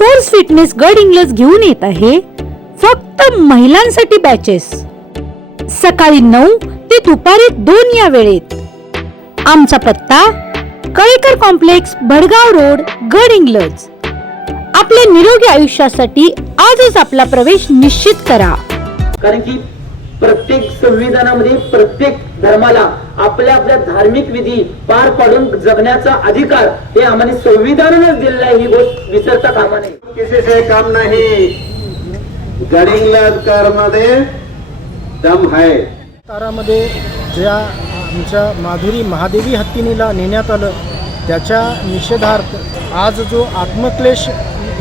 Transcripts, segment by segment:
Force fitness गड इंग्लज घेऊन येत आहे. फक्त महिलांसाठी बॅचेस सकाळी नऊ ते दुपारी दोन या वेळेत. आमचा पत्ता कळेकर कॉम्प्लेक्स भडगाव रोड गड इंग्लज आपल्या निरोगी आयुष्यासाठी आजच आपला प्रवेश निश्चित करा. कारण की प्रत्येक संविधानामध्ये प्रत्येक धर्माला आपल्या आपल्या धार्मिक विधी पार पाडून जगण्याचा अधिकार हे आम्हाला संविधानानंच दिलेला आहे. ही गोष्ट विसरता कामा से कम नहीं. गडिंग्लजकरमध्ये दम है तारामध्ये ज्या आमच्या माधुरी महादेवी हत्तीनीला नेण्यात आलं त्याच्या निषेधार्थ आज जो आत्मक्लेश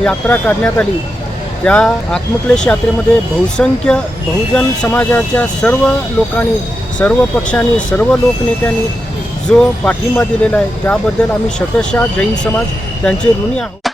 यात्रा काढण्यात आली त्या आत्मक्लेश यात्रेमध्ये बहुसंख्य बहुजन समाजाच्या सर्व लोकांनी सर्व पक्षांनी सर्व लोकनेत्यांनी जो पाठिंबा दिलेला आहे त्याबद्दल आम्ही शतशः जैन समाज त्यांचे ऋणी आहोत.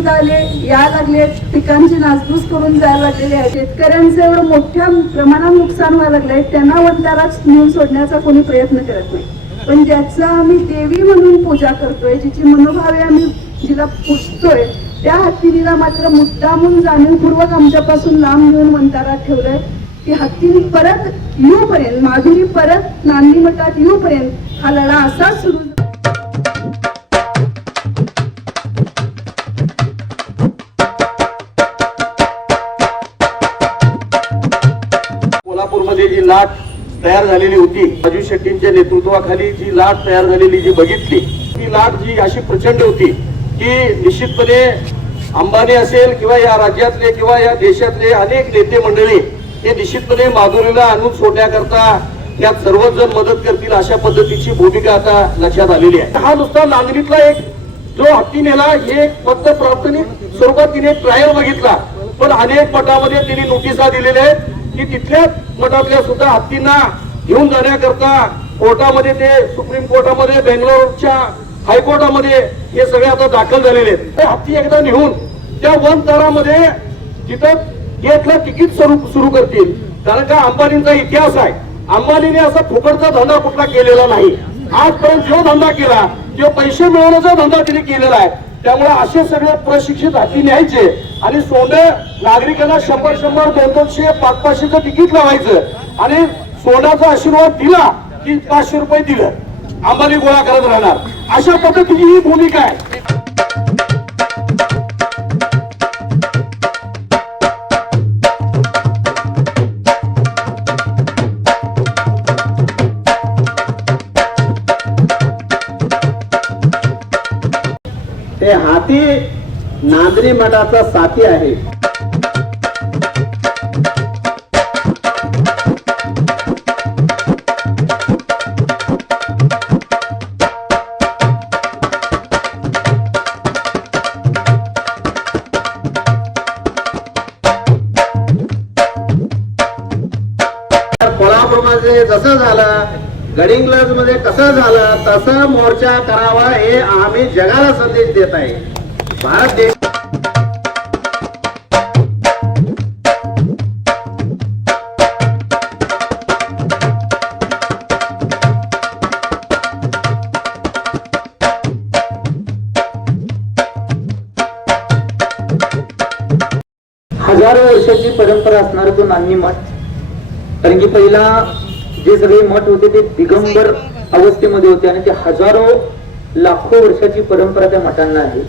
सुद्धा आले या लागले पिकांची नासधूस करून जायला लागलेले आहे. शेतकऱ्यांचं एवढं मोठ्या प्रमाणात नुकसान व्हायला लागलंय त्यांना वंताराच नेऊन सोडण्याचा कोणी प्रयत्न करत नाही. पण ज्याचा आम्ही देवी म्हणून पूजा करतोय जिची मनोभावे आम्ही जिला पुजतोय त्या हत्तीला मात्र मुद्दामून जाणीवपूर्वक आमच्यापासून लांब घेऊन वंतारात ठेवलंय. की हत्तीने परत येऊपर्यंत माधुरी परत नांदी मठात येऊपर्यंत हा लढा असाच सुरू लाट तयार झालेली होती. राजू शेट्टींच्या नेतृत्वाखाली जी लाट तयार झालेली जी बघितली ती लाट जी अशी प्रचंड होती की निश्चितपणे अंबानी असेल किंवा या राज्यातले किंवा या देशातले अनेक नेते मंडळी हे निश्चितपणे माधुरीला आणून सोडण्याकरता यात सर्वच जण मदत करतील अशा पद्धतीची भूमिका आता लक्षात आलेली आहे. हा नुसता नांगरीतला एक जो हत्ती नेला हे फक्त प्राथमिक स्वरूपात तिने ट्रायल बघितला. पण अनेक पटामध्ये तिने नोटिसा दिलेल्या आहेत. की तिथल्या मठातल्या सुद्धा हत्तींना घेऊन जाण्याकरता कोर्टामध्ये ते सुप्रीम कोर्टामध्ये बेंगलोरच्या हायकोर्टामध्ये हे सगळे आता दाखल झालेले आहेत. ते हत्ती एकदा निघून त्या वन तारामध्ये तिथं गेटला तिकीट स्वरूप सुरू करतील. कारण का अंबानींचा इतिहास आहे. अंबानीने असा फुकटचा धंदा कुठला केलेला नाही. आजपर्यंत जो धंदा केला जो पैसे मिळवण्याचा धंदा तिने केलेला आहे. त्यामुळे असे सगळे प्रशिक्षित हाती न्यायचे. आणि सोनं नागरिकांना शंभर शंभर दोन दोनशे पाच पाचशेचं तिकीट लावायचं. आणि सोन्याचा आशीर्वाद दिला की पाचशे रुपये दिलं. अंबानी गोळा करत राहणार. अशा पद्धतीची ही भूमिका आहे. नांदरी मठाचा साथी आहे. कोल्हापूरमध्ये जसं झालं गडिंग्लजमध्ये कसं झालं तसं मोर्चा करावा हे आम्ही जगाला संदेश देत आहे. भारत देश वर्षाची परंपरा असणारा तो नान्नी मठ. कारण की पहिला जे सगळे मठ होते ते दिगंबर अवस्थेमध्ये होते आणि ते हजारो लाखो वर्षाची परंपरा त्या मठांना आहे.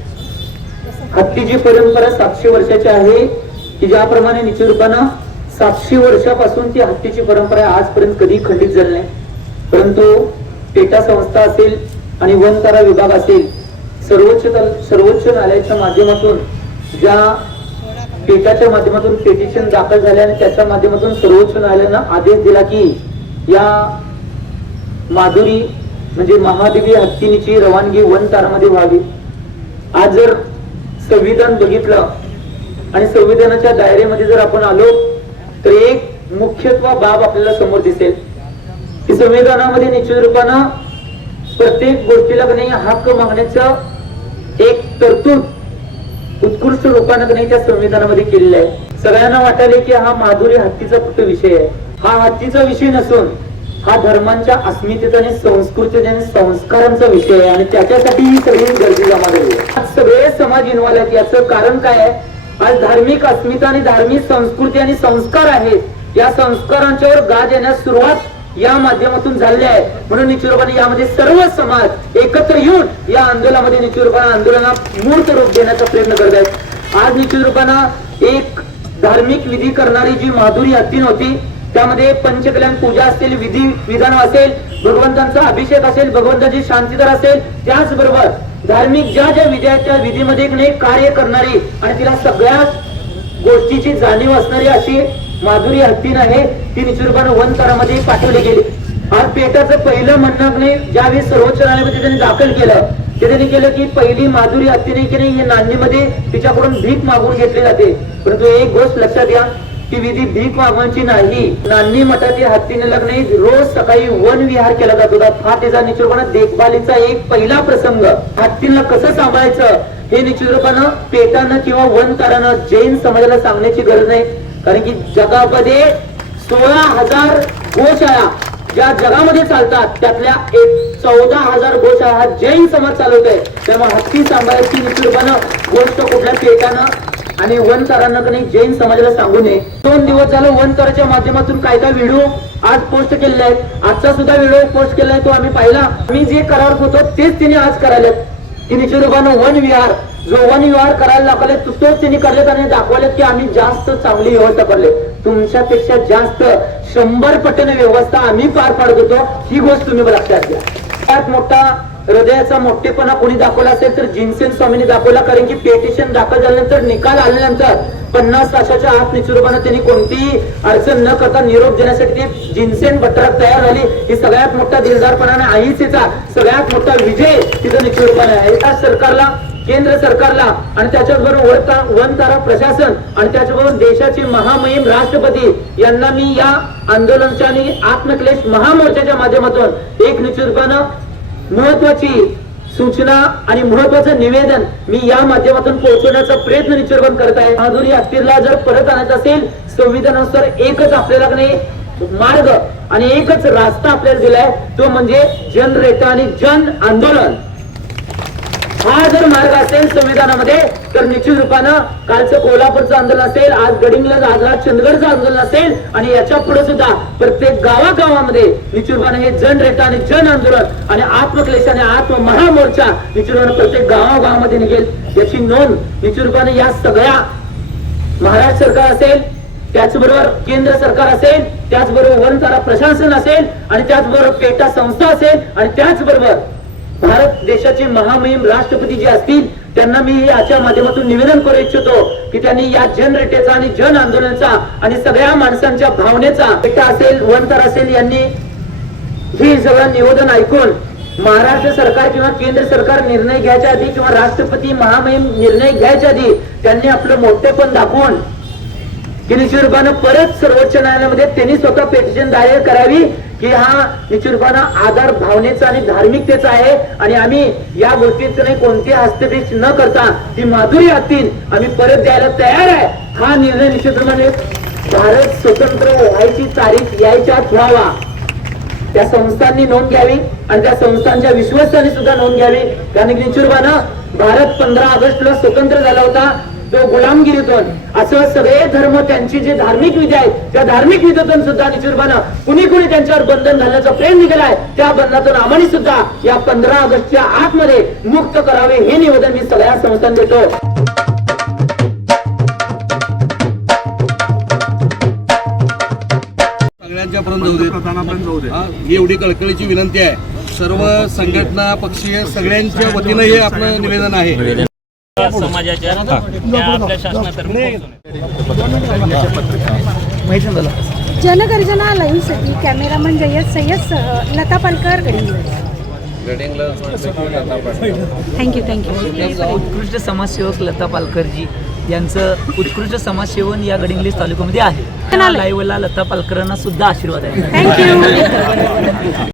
हत्तीची परंपरा सातशे वर्षाची आहे की ज्याप्रमाणे निचूरपणा सातशे वर्षापासून ती हत्तीची परंपरा आजपर्यंत कधी खंडित झाली नाही. परंतु पेटा संस्था असेल आणि वनतारा विभाग असेल सर्वोच्च सर्वोच्च न्यायालयाच्या माध्यमातून ज्या पेटाच्या माध्यमातून पेटिशन दाखल झाले आणि त्याच्या माध्यमातून सर्वोच्च न्यायालयानं आदेश दिला की या माधुरी म्हणजे महादेवी हत्तीनीची रवानगी वन तारामध्ये व्हावी. आज जर संविधान बघितलं आणि संविधानाच्या दायरेमध्ये जर आपण आलो तर एक मुख्यत्व बाब आपल्याला समोर दिसेल. की संविधानामध्ये निश्चित रूपानं प्रत्येक गोष्टीला नाही हक्क मागण्याचं एक तरतूद उत्कृष्ट रूपानं का त्या संविधानामध्ये केलेलं आहे. सगळ्यांना वाटायला की हा माधुरी हत्तीचा फक्त विषय आहे. हा हत्तीचा विषय नसून हा धर्मांच्या अस्मितेचा आणि संस्कृतीचा आणि संस्कारांचा विषय आहे. आणि त्याच्यासाठी ही सगळी गर्दी जमा झाली आज सगळे समाज इन्व्हॉल्व आहेत. याचं कारण काय आहे? आज धार्मिक अस्मिता आणि धार्मिक संस्कृती आणि संस्कार आहेत. या संस्कारांच्यावर गाज येण्यास सुरुवात या माध्यमातून झाले आहे. म्हणून निश्चित यामध्ये सर्व समाज एकत्र येऊन या आंदोलनामध्ये निश्चित आंदोलनाला मूर्त रूप देण्याचा प्रयत्न करत आहेत. आज निश्चित एक धार्मिक विधी करणारी जी माधुरी हत्तीन होती त्यामध्ये पंचकल्याण पूजा असेल विधी विधान असेल भगवंतांचा अभिषेक असेल भगवंताची शांतीदार असेल त्याचबरोबर धार्मिक ज्या ज्या विधी त्या विधीमध्ये एक नाही कार्य करणारी आणि तिला सगळ्या गोष्टीची जाणीव असणारी अशी माधुरी हत्तीन आहे. ती निसर्गानं वन करामध्ये पाठवली गेली. आज पेटाचं पहिलं म्हणणं नाही. ज्यावेळी सर्वोच्च न्यायालयामध्ये त्यांनी दाखल केलं ते त्यांनी केलं की पहिली माधुरी हत्तीने की नाही हे नांदीमध्ये तिच्याकडून भीक मागून घेतली जाते. परंतु एक गोष्ट लक्षात घ्या की विधी भीक मागवायची नाही. नांदी मठातील हत्तीने लग्न रोज सकाळी वन विहार केला जात होता. हा त्याचा निश्चित देखभालीचा एक पहिला प्रसंग. हत्तींना कसं सांभाळायचं? हे निश्चित पेटानं किंवा वनकारानं जैन समाजाला सांगण्याची गरज नाही. कारण की जगामध्ये सोळा हजार गोशाळा ज्या जगामध्ये चालतात त्यातल्या एक चौदा हजार गोशाळा हा जैन समाज चालवत आहे त्यामुळे हत्ती सांभाळायची निश्चित गोष्ट कुठल्या पेटानं आणि वनकरांना नाही जैन समाजाला सांगू नये. दोन दिवस झालं वनकराच्या माध्यमातून काय काय व्हिडिओ आज पोस्ट केलेले आहेत. आजचा सुद्धा व्हिडिओ पोस्ट केलाय तो आम्ही पाहिला. मी जे करार होतो तेच तिने आज करायलेत. की निश्चित वन विहार जो वन विहार करायला दाखवले तोच त्यांनी करलेत आणि दाखवलेत की आम्ही जास्त चांगली व्यवस्था करले. तुमच्यापेक्षा जास्त शंभर पटीने व्यवस्था आम्ही पार पाडत होतो. ही गोष्ट तुम्ही लक्षात घ्या. त्यात मोठा हृदयाचा मोठेपणा कोणी दाखवला असेल तर जिनसेन स्वामींनी दाखवला कारण की पेटिशन दाखल झाल्यानंतर निकाल आल्यानंतर पन्नास तासाच्या आत निश्चितपणे त्यांनी कोणतीही अडचण न करता निरोप देण्यासाठी ती जिनसेन भट्टरात तयार झाली. ही सगळ्यात मोठा दिलदारपणा आणि अहिंसेचा सगळ्यात मोठा विजय तिथं निश्चितपणे आहे. या सरकारला केंद्र सरकारला आणि त्याच्याबरोबर वन तारा प्रशासन आणि त्याच्याबरोबर देशाचे महामहिम राष्ट्रपती यांना मी या आंदोलनच्या आणि आत्मक्लेश महामोर्चाच्या माध्यमातून एक निश्चितपणे महत्वाची सूचना आणि महत्वाचं निवेदन मी या माध्यमातून पोहोचवण्याचा प्रयत्न निश्चितपणे करत आहे. माधुरी अत्तीरला जर परत आणायचं असेल संविधानानुसार एकच आपल्याला नाही मार्ग आणि एकच रास्ता आपल्याला दिलाय तो म्हणजे जनरेटा आणि जन आंदोलन. मार्ग असेल संविधानामध्ये तर निश्चित रूपानं कालचं कोल्हापूरचं आंदोलन असेल आज गडिंगलज आज चंदगडचं आंदोलन असेल आणि याच्यापुढे सुद्धा प्रत्येक गावागावामध्ये निश्चित रूपानं हे जन रेटा आणि जन आंदोलन आणि आत्मक्लेश आणि आत्म महामोर्चा निश्चित रूपानं प्रत्येक गावागावामध्ये निघेल. याची नोंद निश्चित रूपानं या सगळ्या महाराष्ट्र सरकार असेल त्याचबरोबर केंद्र सरकार असेल त्याचबरोबर वनतारा प्रशासन असेल आणि त्याचबरोबर पेटा संस्था असेल आणि त्याचबरोबर भारत देशाचे महामहिम राष्ट्रपती जे असतील त्यांना मी याच्या माध्यमातून निवेदन करू इच्छितो की त्यांनी या जनरेटेचा आणि जन आंदोलनाचा आणि सगळ्या माणसांच्या भावनेचा एकटा असेल वनतार असेल यांनी ही सगळं निवेदन ऐकून महाराष्ट्र सरकार किंवा केंद्र सरकार निर्णय घ्यायच्या आधी किंवा राष्ट्रपती महामहिम निर्णय घ्यायच्या आधी त्यांनी आपलं मोठेपण दाखवून की परत सर्वोच्च न्यायालयामध्ये त्यांनी स्वतः पेटिशन दायर करावी की हा निशुरूपानं आधार भावनेचा आणि धार्मिकतेचा आहे आणि आम्ही या गोष्टीत कोणते हस्तक्षेप न करता ती माधुरी हत्तीन आम्ही परत द्यायला तयार आहे. हा निर्णय निश्चित भारत स्वतंत्र व्हायची तारीख यायच्या व्हावा. त्या संस्थांनी नोंद घ्यावी आणि त्या संस्थांच्या विश्वस्तांनी सुद्धा नोंद घ्यावी. कारण की निशुरूपानं भारत पंधरा ऑगस्टला स्वतंत्र झाला होता. तो गुलामगिरीतून असं सगळे धर्म त्यांची जे धार्मिक विधी आहेत त्या धार्मिक विधीतून सुद्धा निश्चितपणे कुणी कुणी त्यांच्यावर बंधन घालण्याचा प्रयत्न केलाय त्या बंधनातून आम्हाला सुद्धा या पंधरा ऑगस्टच्या आतमध्ये मुक्त करावे हे निवेदन मी सगळ्या संस्थांना देतो. ही एवढी कळकळीची विनंती आहे. सर्व संघटना पक्षीय सगळ्यांच्या वतीनं हे आपलं निवेदन आहे. समाजाच्या त्या आपल्या शासनातर्फे. जनगर्जना लाईव्हसाठी cameraman Jayyad Sayyad Lata Palkar. Thank you thank you उत्कृष्ट समाजसेवक लता पालकरजी यांचं उत्कृष्ट समाजसेवन या गडिंग्लिश तालुक्यामध्ये आहे. लाईव्हला लता पालकरांना सुद्धा आशीर्वाद आहे. थँक्यू